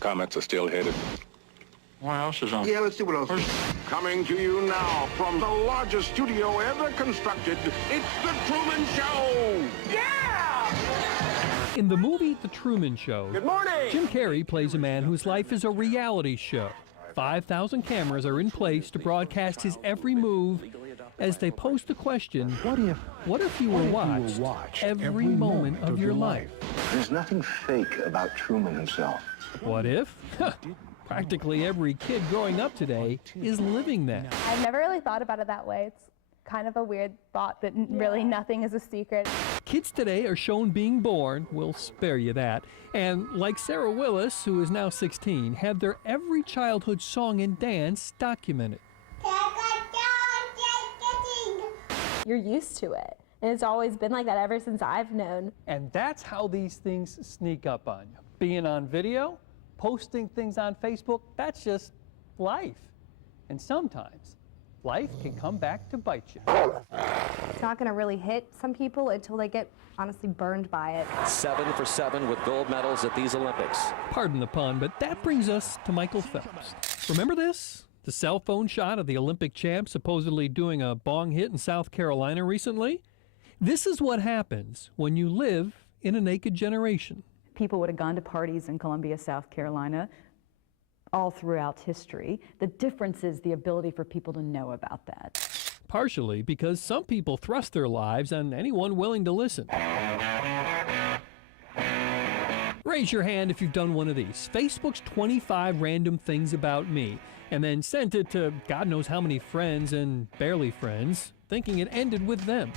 Comets are still headed. What else is on? Yeah, let's see what else. Coming to you now from the largest studio ever constructed, it's The Truman Show! In the movie The Truman Show, Good morning! Jim Carrey plays a man whose life is a reality show. 5,000 cameras are in place to broadcast his every move as they pose the question, what if you were watched every moment of your life? There's nothing fake about Truman himself. What if? Practically every kid growing up today is living that. I've never really thought about it that way. It's kind of a weird thought that really nothing is a secret. Kids today are shown being born, we'll spare you that, and like Sarah Willis, who is now 16, have their every childhood song and dance documented. You're used to it, and it's always been like that ever since I've known. And that's how these things sneak up on you. Being on video, posting things on Facebook, that's just life. And sometimes life can come back to bite you. It's not going to really hit some people until they get honestly burned by it. 7 for 7 with gold medals at these Olympics. Pardon the pun, but that brings us to Michael Phelps. Remember this? The cell phone shot of the Olympic champ supposedly doing a bong hit in South Carolina recently? This is what happens when you live in a naked generation. People would have gone to parties in Columbia, South Carolina, all throughout history. The difference is the ability for people to know about that. Partially because some people thrust their lives on anyone willing to listen. Raise your hand if you've done one of these. Facebook's 25 random things about me, and then sent it to God knows how many friends and barely friends, thinking it ended with them.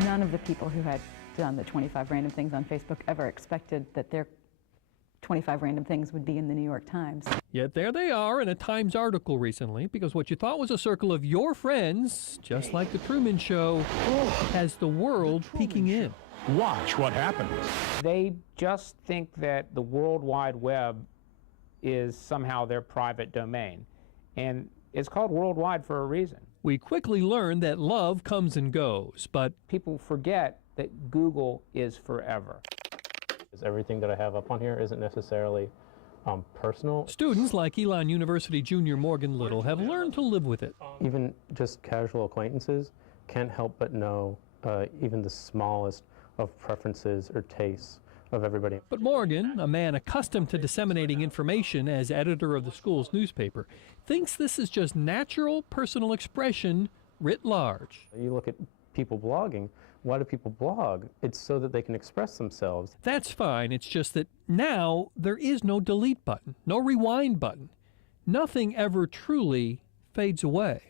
None of the people who had done the 25 random things on Facebook ever expected that their 25 random things would be in the New York Times. Yet there they are in a Times article recently, because what you thought was a circle of your friends, just like The Truman Show, has the world peeking in. Watch what happens. They just think that the World Wide Web is somehow their private domain. And it's called worldwide for a reason. We quickly learn that love comes and goes, but people forget that Google is forever. Everything that I have up on here isn't necessarily personal. Students like Elon University junior Morgan Little have learned to live with it. Even just casual acquaintances can't help but know even the smallest of preferences or tastes of everybody. But Morgan, a man accustomed to disseminating information as editor of the school's newspaper, thinks this is just natural personal expression writ large. You look at people blogging. Why do people blog? It's so that they can express themselves. That's fine. It's just that now there is no delete button, no rewind button. Nothing ever truly fades away.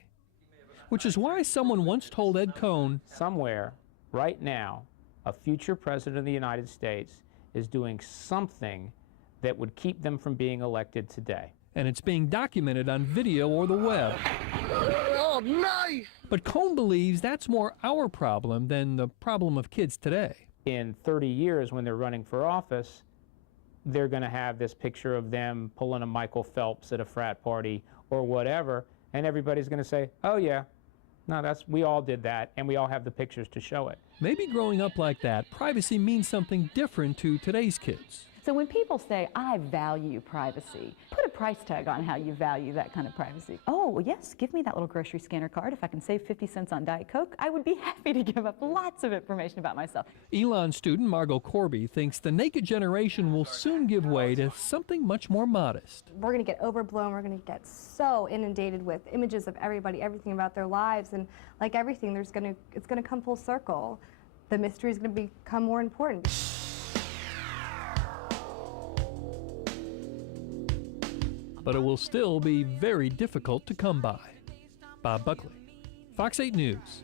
Which is why someone once told Ed Cohn, somewhere, right now, a future president of the United States is doing something that would keep them from being elected today. And it's being documented on video or the web. Oh, nice! But Cohn believes that's more our problem than the problem of kids today. In 30 years, when they're running for office, they're going to have this picture of them pulling a Michael Phelps at a frat party or whatever, and everybody's going to say, oh yeah, no, we all did that, and we all have the pictures to show it. Maybe growing up like that, privacy means something different to today's kids. So when people say, I value privacy, put a price tag on how you value that kind of privacy. Oh, well, yes, give me that little grocery scanner card. If I can save 50 cents on Diet Coke, I would be happy to give up lots of information about myself. Elon student Margot Corby thinks the naked generation will soon give way to something much more modest. We're going to get overblown. We're going to get so inundated with images of everybody, everything about their lives. And like everything, it's going to come full circle. The mystery is going to become more important. But it will still be very difficult to come by. Bob Buckley, Fox 8 News.